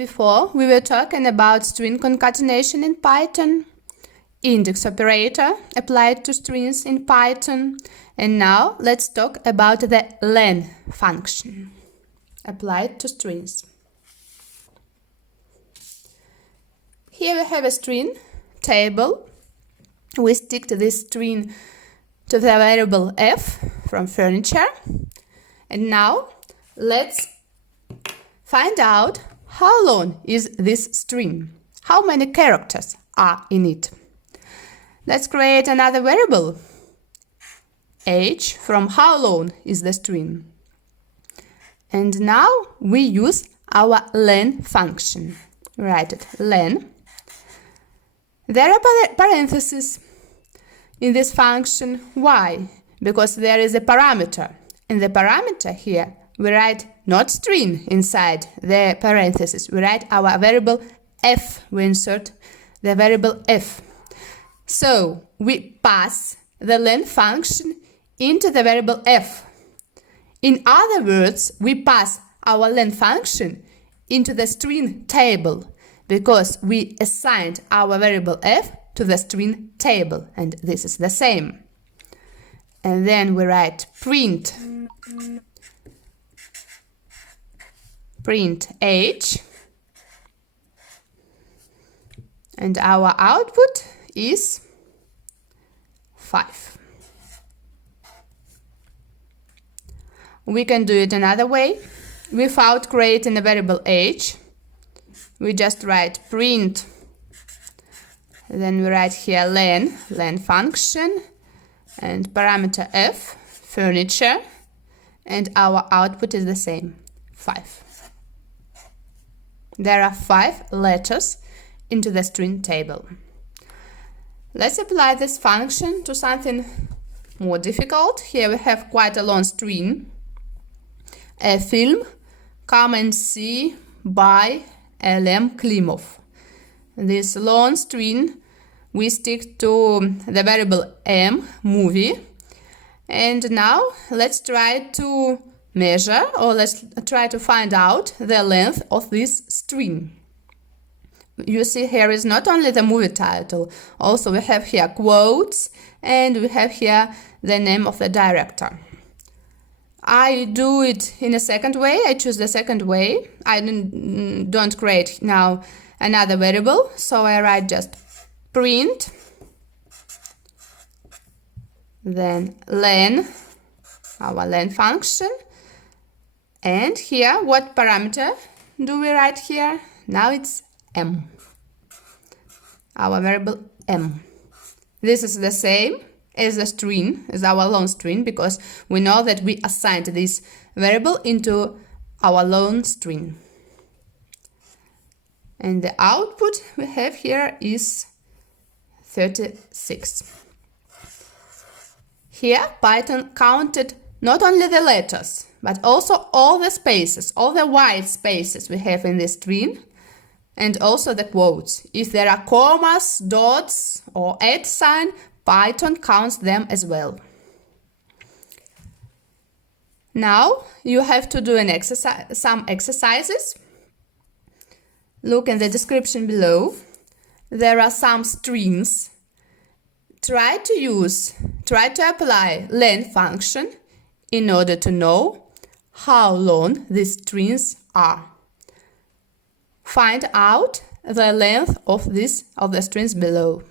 Before, we were talking about string concatenation in Python, index operator applied to strings in Python, and now let's talk about the len function applied to strings. Here we have a string table. We stick to this string to the variable f from furniture, and now let's find out how long is this string, how many characters are in it. Let's create another variable, h, from how long is the string. And now we use our len function. Write it, len. There are parentheses in this function. Why? Because there is a parameter. In the parameter here, we write not string inside the parentheses. We write our variable f. We insert the variable f. So we pass the len function into the variable f. In other words, we pass our len function into the string table because we assigned our variable f to the string table, and this is the same. And then we write print h, and our output is 5. We can do it another way. Without creating a variable h, we just write print, then we write here len function, and parameter f, furniture, and our output is the same, 5. There are 5 letters into the string table. Let's apply this function to something more difficult. Here we have quite a long string. A film, Come and See by Elem Klimov. This long string, we stick to the variable m, movie. And now let's try to measure, or let's try to find out the length of this string. You see here is not only the movie title, also we have here quotes, and we have here the name of the director. I do it in a second way. I choose the second way. I don't create now another variable, so I write just print, then len, our len function, and here what parameter do we write here? Now it's m, our variable m. This is the same as the string, as our long string, because we know that we assigned this variable into our long string. And the output we have here is 36. Here Python counted not only the letters, but also all the spaces, all the white spaces we have in this string, and also the quotes. If there are commas, dots, or @ sign, Python counts them as well. Now you have to do some exercises. Look in the description below. There are some strings. Try to apply len function in order to know how long these strings are. Find out the length of the strings below.